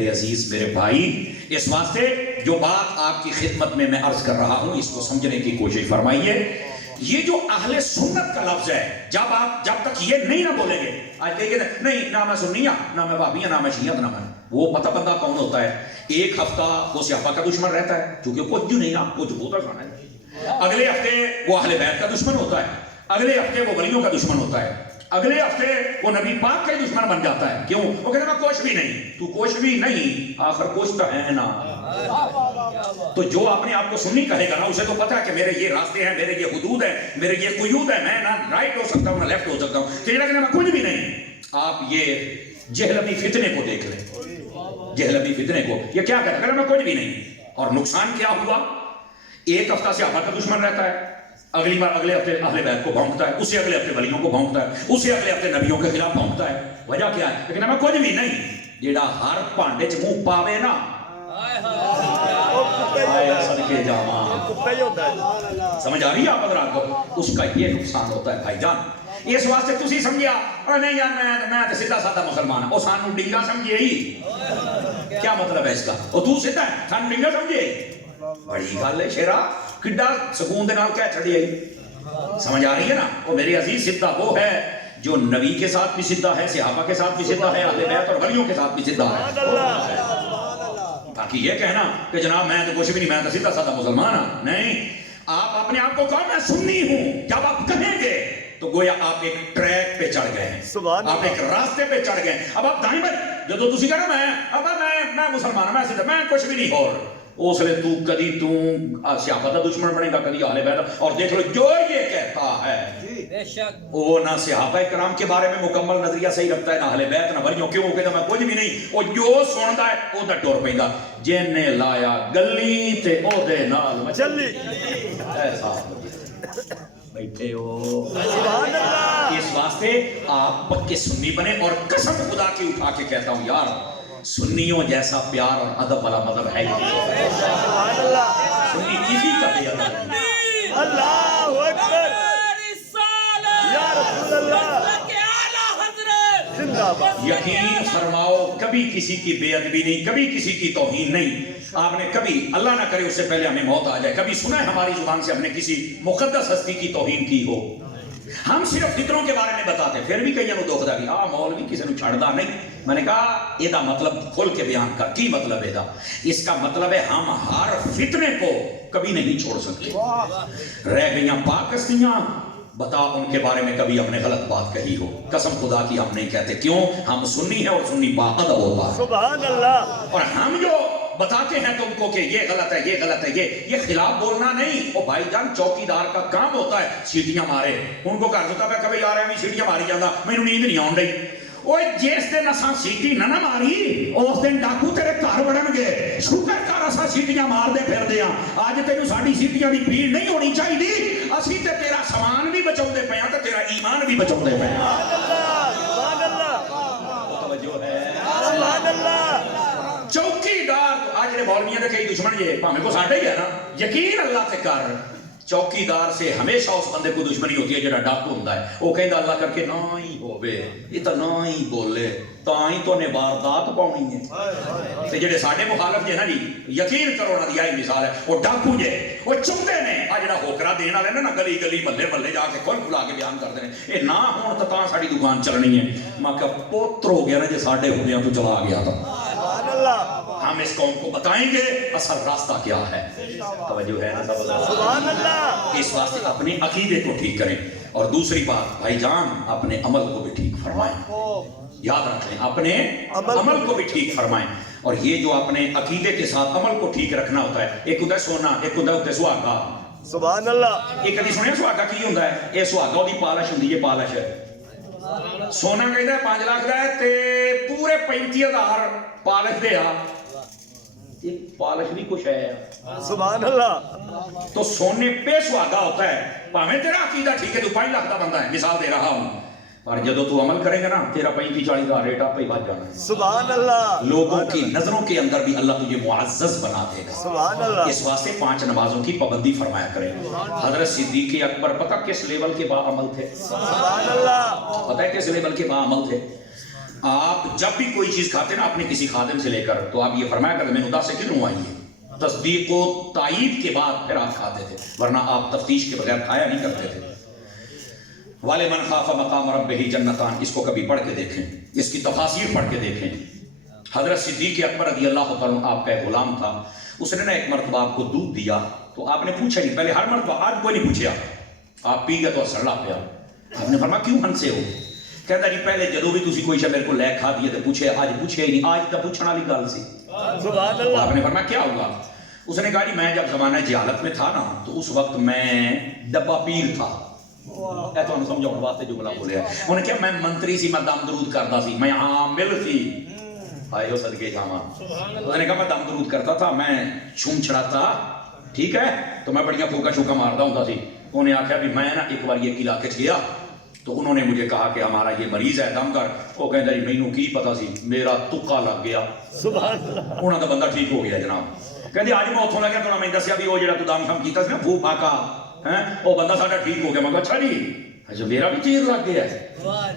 میرے عزیز میرے بھائی، اس واسطے جو بات آپ کی خدمت میں عرض کر رہا ہوں اس کو سمجھنے کی کوشش فرمائیے. یہ جو اہل سنت کا لفظ ہے، جب تک یہ نہیں نہ بولیں گے، آج کہیے نہیں نہ میں سنی ہوں نہ میں وہابی ہوں نہ میں شیعہ نہ میں، وہ پتہ بندہ کون ہوتا ہے؟ ایک ہفتہ وہ صحابہ کا دشمن رہتا ہے کیونکہ کچھ نہیں نا، کچھ بہت آسان ہے. اگلے ہفتے وہ اہل بیت کا دشمن ہوتا ہے، اگلے ہفتے وہ ولیوں کا دشمن ہوتا ہے، اگلے ہفتے وہ نبی پاک کا دشمن بن جاتا ہے. کیوں؟ وہ کہتا ہے میں کچھ بھی نہیں. تو کچھ بھی نہیں، آخر کچھ تو ہے نا. تو جو اپنے آپ کو سنی کہے گا نا، اسے تو پتا ہے کہ میرے یہ راستے ہیں، میرے یہ حدود ہیں، میرے یہ قیود ہیں، میں نہ رائٹ ہو سکتا ہوں نہ لیفٹ ہو سکتا ہوں. کہ میں کچھ بھی نہیں. آپ یہ جہلمی فتنے کو دیکھ لیں، جہلمی فتنے کو. یہ کیا کہتا ہے؟ میں کچھ بھی نہیں. اور نقصان کیا ہوا؟ ایک ہفتہ سے صحابہ کا دشمن رہتا ہے، اگلی بار اگلے ہفتے اہل بیت کو بھونکتا ہے، اسے اگلے ہفتے ولیوں کو بھونکتا ہے، اسے اگلے ہفتے نبیوں کے خلاف بھونکتا ہے. وجہ کیا ہے؟ لیکن میں کچھ بھی نہیں. جیڑا ہر بھانڈے چ منہ پاوے نا، سمجھ آ رہی ہے آپ حضرات کو؟ اس کا یہ نقصان ہوتا ہے بھائی جان. اس واسطے تسی سمجھیا نہیں یار میں تو سیدھا سادہ مسلمان ہوں، وہ سانو ڈنگا سمجھے ہی. کیا مطلب ہے اس کا؟ وہ تو سیدھا ہے سانو ڈنگا سمجھے. بڑی گل ہے شیرا، کڈا سکون دے نال کہہ چھڑی آئی. سمجھ آ رہی ہے نا؟ وہ میرے عزیز سیدھا وہ ہے جو نبی کے ساتھ بھی سیدھا ہے، صحابہ کے ساتھ بھی سیدھا ہے، اہل بیت اور ولیوں کے ساتھ بھی سیدھا ہے. باقی یہ کہنا کہ جناب میں تو کچھ بھی نہیں، میں تو سیدھا سادہ مسلمان ہوں، نہیں. آپ اپنے آپ کو کہو میں سنی ہوں. جب آپ کہیں گے تو گویا آپ ایک ٹریک پہ چڑھ گئے ہیں، آپ ایک راستے پہ چڑھ گئے ہیں. اب آپ دائیں بھائی جدو تسی کہنا میں مسلمان ہوں، میں سیدھا، میں کچھ بھی نہیں. اور اس لیے تو کدی تو صحابہ کا دشمن بنے گا، کدی اہل بیت. اور دیکھ لو جو یہ کہتا ہے وہ نہ صحابہ کرام کے بارے میں مکمل نظریہ صحیح رکھتا ہے، نہ اہل بیت نہ ولیوں. کیوں؟ کہتا میں کچھ بھی نہیں. وہ جو سنتا ہے وہ دا ٹور پیندا، جن نے لایا گلی تے او دے نال چلی. ایسا بیٹھے ہو سبحان اللہ. اس واسطے آپ پکے سنی بنے. اور قسم خدا کی اٹھا کے کہتا ہوں یار، سنیوں جیسا پیار اور ادب والا مذہب ہے ہی نہیں. سنی کسی کا بھی ادب نہیں. اللہ اکبر یا رسول اللہ. یقین فرماؤ کبھی کسی کی بے ادبی نہیں، کبھی کسی کی توہین نہیں. آپ نے کبھی، اللہ نہ کرے اس سے پہلے ہمیں موت آ جائے، کبھی سنا ہے ہماری زبان سے ہم نے کسی مقدس ہستی کی توہین کی ہو؟ ہم صرف فطروں کے بارے میں بتاتے ہیں. پھر بھی کئی انہوں دکھ دا کہ مولوی کسی نے چھڑدا نہیں. میں نے کہا یہ دا مطلب کھول کے بیان کر. کی مطلب ہے دا؟ اس کا مطلب ہے ہم ہر فتنے کو کبھی نہیں چھوڑ سکتے. رہ گئیاں پاکستیاں، بتا ان کے بارے میں کبھی ہم نے غلط بات کہی ہو؟ قسم خدا کی ہم نہیں کہتے. کیوں؟ ہم سنی ہیں اور سنی با ادب ہوتا ہے. سبحان اللہ. اور ہم جو بتاتے ہیں تم کو کہ یہ غلط ہے، یہ غلط ہے، یہ خلاف بولنا نہیں. وہ بھائی جان چوکیدار کا کام ہوتا ہے سیٹیاں مارے. ان کو کہا ہوتا ہے کبھی آ رہے ہیں سیٹیاں ماری جانا، مینوں نیند نہیں آن رہی. وہ جس دن اساں سیٹی نہ ماری اس دن ڈاکو تیرے گھر وڑن گے. شکر کر اساں سیٹیاں مار دے پھر دے. اج تینوں ساڈی سیٹیاں دی پیڑ نہیں ہونی چاہیے. اسی تے تیرا سامان بھی بچاؤندے پے ہاں تے تیرا ایمان بھی بچاؤندے پے ہاں. سبحان اللہ. توجہ ہے. سبحان اللہ. چوکیدار آج نے مولویاں دے کئی دشمن یہ بھاویں کو ساڈا ہی ہے نا. یقین اللہ تے کر، چوکیدار سے ہمیشہ اس بندے کو دشمنی ہوتی ہے جڑا ڈاکو ہوندا ہے. وہ کہندا اللہ کر کے نہ ہی ہوے، یہ تو نہ ہی بولے تاں ہی تو نے واردات پاونی ہے. تے جڑے ساڈے مخالف جے نا جی، یقین کرو نا دی آئی مثال ہے، وہ ڈاکو جے، وہ چوندے نے آ جڑا ہوکرا دین والے نا گلی گلی محلے محلے جا کے کھل کھلا کے بیان کردے نے اے نہ ہون تے تاں ساڈی دکان چلنی ہے. میں کہ پوتر ہو گیا نا جے ساڈے ہوندیاں تو چلا گیا تو. سبحان اللہ. ہم اس قوم کو بتائیں گے اصل راستہ کیا ہے. توجہ ہے نا سب؟ سبحان اللہ. اس واسطے اپنے عقیدے کو ٹھیک کریں. اور دوسری بات بھائی جان، اپنے عمل کو بھی ٹھیک فرمائیں. یاد رکھیں اپنے عمل کو بھی ٹھیک فرمائیں. اور یہ جو اپنے عقیدے کے ساتھ عمل کو ٹھیک رکھنا ہوتا ہے، ایک ہوتا ہے سونا، ایک ہوتا ہے سہاگا. سبحان اللہ. ایک کدی سنیا سہاگا کی ہوتا ہے؟ یہ سہاگا دی پالش ہوندی ہے، پالش. سونا کہتا ہے 5 لاکھ دا ہے تے پورے 35,000 پالش دے آ. یہ پالش بھی کچھ ہے. سبحان اللہ. تو سونے پہ سہاگا ہوتا ہے. پاویں تیرا عقیدہ ٹھیک ہے، تو 5 لاکھ کا بندہ ہے، مثال دے رہا ہوں، پر جدو تو عمل کرے گا نا تیرا 35-40 کا ریٹ آپ ہی بچ جانا ہے. سبحان اللہ. لوگوں کی نظروں کے اندر بھی اللہ تجھے معزز بنا دے گا. سبحان اللہ. اس واسطے 5 نمازوں کی پابندی فرمایا کریں. حضرت صدیق اکبر پتہ کس لیول کے با عمل تھے؟ سبحان اللہ. پتہ ہے کس لیول کے با عمل تھے؟ آپ جب بھی کوئی چیز کھاتے نا اپنے کسی خادم سے لے کر تو آپ یہ فرمایا کرتے میں ندہ سے کیوں آئی ہے، تصدیق و تائید کے بعد پھر آپ کھاتے تھے، ورنہ آپ تفتیش کے بغیر کھایا نہیں کرتے تھے۔ وَلِمَنْ خَافَ مَقَامَ رَبِّهِ جَنَّتَانِ، اس کو کبھی پڑھ کے دیکھیں، اس کی تفاسیر پڑھ کے دیکھیں۔ حضرت صدیق اکبر رضی اللہ تعالیٰ آپ کا ایک غلام تھا، اس نے نا ایک مرتبہ آپ کو دودھ دیا تو آپ نے پوچھا نہیں، پہلے ہر مرتبہ آج کوئی نہیں پوچھا، آپ پی گئے تو سڑا پیا، آپ نے فرمایا کیوں ہنسے ہو؟ کہتا جی پہلے جدو بھی تسی کوئی شے میرے کو لے کھا دیے تو پوچھے، آج پوچھے ہی نہیں، آج تو پوچھنا والی گل سی۔ سبحان اللہ۔ آپ نے فرمایا کیا ہوا؟ اس نے کہا جی میں جب زمانہ جہالت میں تھا نا تو اس وقت میں ڈبہ پیر تھا، اے تو سمجھاؤ واسطے جو بلا بولے انہوں نے کہا میں منتری سی، میں دم درود کرتا سی، میں عامل سی، آئے ہو صدقے جاواں۔ اس نے کہا میں دم درود کرتا تھا، میں چھوم چھڑاتا، ٹھیک ہے، تو میں بڑیاں پھوکا شوکا مارتا ہوں سی۔ انہوں نے آخیا بھی میں نا ایک بار یہ علاقے گیا تو انہوں نے مجھے کہا کہ ہمارا یہ مریض ہے دم کر، وہ کہتا جی مینوں کی پتا سی، میرا تکا لگ گیا، سبحان اللہ۔ انہوں کا بندہ ٹھیک ہو گیا جناب۔ کہتے آج میں اتوں لگا تو میں دسیا بھی وہ جڑا تو دم شم کیتا سی نا پھو پھاکا وہ بندہ ساڈا ٹھیک ہو گیا۔ میں کہا اچھا جی اچھا میرا بھی تیر لگ گیا ہے۔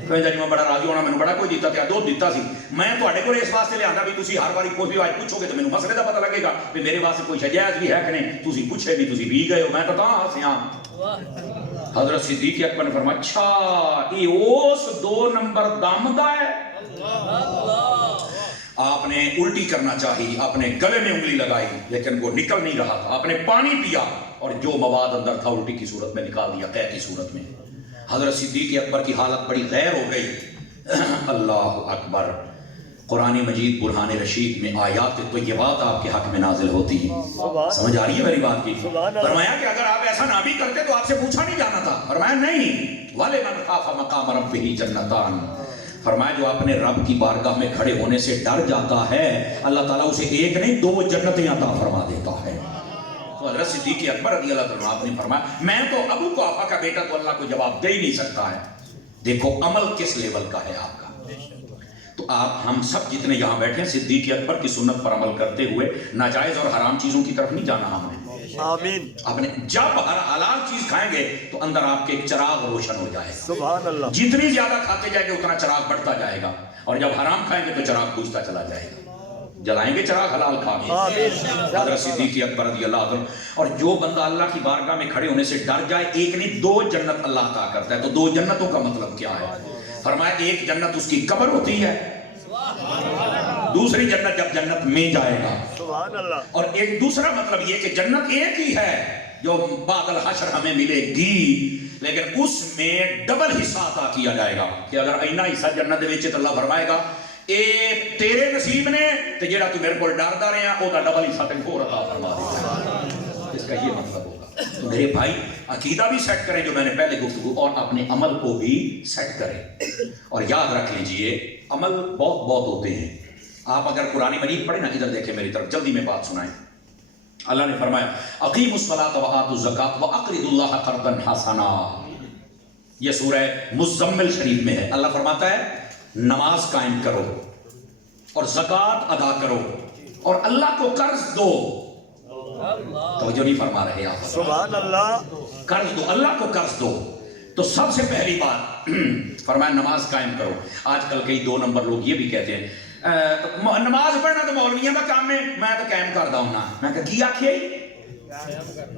کہتا جی میں بڑا راضی ہونا، مینوں بڑا کوئی دیتا تے دودھ دیتا سی، میں تواڈے کول اس واسطے لے آندا بھی تسی ہر باری کوئی بھی آج پوچھو گے تو مینوں مسئلے دا پتہ لگے گا بھی میرے واسطے کوئی جائز بھی ہے کہ نہیں، تسی پوچھے بھی تسی پی گئے ہو، میں تو تاں ہسیاں۔ حضرت صدیق اکبر نے فرمایا اچھا یہ اس 2 نمبر دم دا ہے۔ آپ نے الٹی کرنا چاہی، اپنے گلے میں انگلی لگائی لیکن وہ نکل نہیں رہا تھا، آپ نے پانی پیا اور جو مواد اندر تھا الٹی کی صورت میں نکال دیا، قے کی صورت میں۔ حضرت صدیق اکبر کی حالت بڑی غیر ہو گئی۔ اللہ اکبر۔ قرآن مجید برہان رشید میں آیات طیبات آپ کے حق میں نازل ہوتی ہیں، سمجھ آ رہی ہے میری بات کی؟ فرمایا کہ اگر آپ ایسا نہ بھی کرتے تو آپ سے پوچھا نہیں جانا تھا۔ فرمایا نہیں، وَلِمَنْ خَافَ مَقَامَ رَبِّهِ جَنَّتَانِ، فرمایا جو اپنے رب کی بارگاہ میں کھڑے ہونے سے ڈر جاتا ہے اللہ تعالیٰ اسے ایک نہیں 2 جنتیں عطا فرما دیتا ہے۔ تو حضرت صدیق اکبر رضی اللہ عنہ آپ نے فرمایا میں تو ابو قحافہ کا بیٹا تو اللہ کو جواب دے ہی نہیں سکتا ہے۔ دیکھو عمل کس لیول کا ہے آپ کا۔ تو آپ ہم سب جتنے یہاں بیٹھے ہیں صدیق اکبر کی سنت پر عمل کرتے ہوئے ناجائز اور حرام چیزوں کی طرف نہیں جانا ہم نے۔ آمین۔ آپ نے جب ہر حلال چیز کھائیں گے تو اندر آپ کے چراغ روشن ہو جائے گا۔ سبحان اللہ۔ جتنی زیادہ کھاتے جائیں گے اتنا چراغ بڑھتا جائے گا، اور جب حرام کھائیں گے تو چراغ بجھتا چلا جائے گا۔ جلائیں گے چراغ حلال کھا کے۔ حضرت صدیق اکبر رضی اللہ عنہ۔ اور جو بندہ اللہ کی بارگاہ میں کھڑے ہونے سے ڈر جائے، ایک نہیں 2 جنت اللہ عطا کرتا ہے۔ تو 2 جنتوں کا مطلب کیا ہے؟ فرمایا ایک جنت اس کی قبر ہوتی ہے، دوسری جنت جب جنت میں جائے گا، سبحان اللہ۔ اور ایک دوسرا مطلب یہ کہ جنت ایک ہی ہے جو بعد الحشر ہمیں ملے گی، لیکن اس میں ڈبل حصہ عطا کیا جائے گا کہ اگر اینا حصہ جنت دے وچ تے اللہ فرمائے گا اے تیرے نصیب نے تے جیڑا تو میرے کول ڈردا رہیا او دا ڈبل حصہ تینوں ہور عطا فرما دے گا۔ اس کا یہ مطلب ہوگا۔ تو میرے بھائی عقیدہ بھی سیٹ کریں جو میں نے پہلے گفتگو، اور اپنے عمل کو بھی سیٹ کریں، اور یاد رکھ لیجئے عمل بہت بہت ہوتے ہیں۔ آپ اگر قرآن مجید پڑھیں نا، ادھر دیکھیں میری طرف، جلدی میں بات سنائیں۔ اللہ نے فرمایا اقیموا الصلاۃ وآتوا الزکاۃ واقرضوا اللہ قرضا حسنا، یہ سورہ مزمل شریف میں ہے۔ اللہ فرماتا ہے نماز قائم کرو اور زکوٰۃ ادا کرو اور اللہ کو قرض دو۔ توجہ نہیں فرما رہے آپ؟ سبحان اللہ۔ قرض دو، اللہ کو قرض دو۔ تو سب سے پہلی بات فرمایا نماز قائم کرو۔ آج کل کئی 2 نمبر لوگ یہ بھی کہتے ہیں نماز پڑھنا تو مولویوں کا کام ہے، میں تو قائم کردا ہوں نا۔ میں کہ کی آکھیا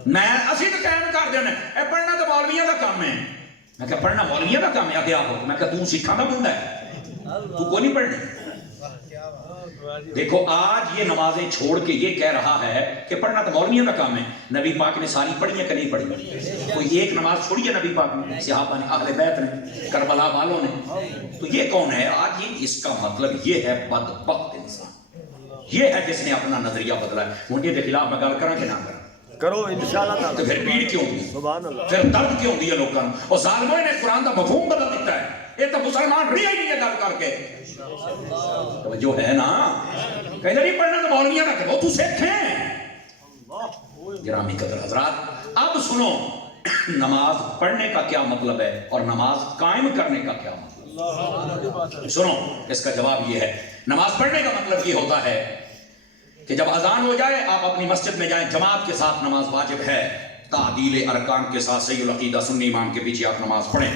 میں اسی تو قائم کر دینا، اے پڑھنا تو مولویوں کا کام ہے۔ میں کہ پڑھنا مولویوں کا کام ہے؟ آگے آہو۔ میں کہ تو سکھاں دا بندہ ہے، تو کوئی نہیں پڑھنی۔ دیکھو آج یہ نمازیں چھوڑ کے یہ کہہ رہا ہے کہ پڑھنا تو مولویوں کا کام ہے۔ نبی پاک نے ساری پڑھی ہے کہ نہیں پڑھی؟ کوئی ایک نماز چھوڑی ہے نبی پاک نے، صحابہ نے، اہل بیت نے، کربلا والوں نے؟ تو یہ کون ہے آج؟ یہ اس کا مطلب یہ ہے بدبخت انسان، یہ ہے جس نے اپنا نظریہ بدلا ہے۔ ان کے خلاف میں گل کراں کہ نہ کراں؟ کرو انشاءاللہ تعالی۔ تو پھر پیڑ کیوں دی؟ سبحان اللہ۔ پھر درد کیوں دی ہے لوگوں کو؟ اور ظالموں نے قرآن کا مفہوم بدل دیتا ہے۔ یہ تو مسلمان رہا ہی نہیں ہے گل کر کے۔ جو ہے نا کہتے نہیں پڑھنا تو مولویوں کا کہ وہ تو سکھیں۔ گرامی قدر حضرات اب سنو نماز پڑھنے کا کیا مطلب ہے اور نماز قائم کرنے کا کیا مطلب؟ سنو اس کا جواب یہ ہے، نماز پڑھنے کا مطلب یہ ہوتا ہے کہ جب اذان ہو جائے آپ اپنی مسجد میں جائیں، جماعت کے ساتھ نماز واجب ہے، تعدیل ارکان کے ساتھ صحیح العقیدہ سنی امام کے پیچھے آپ نماز پڑھیں۔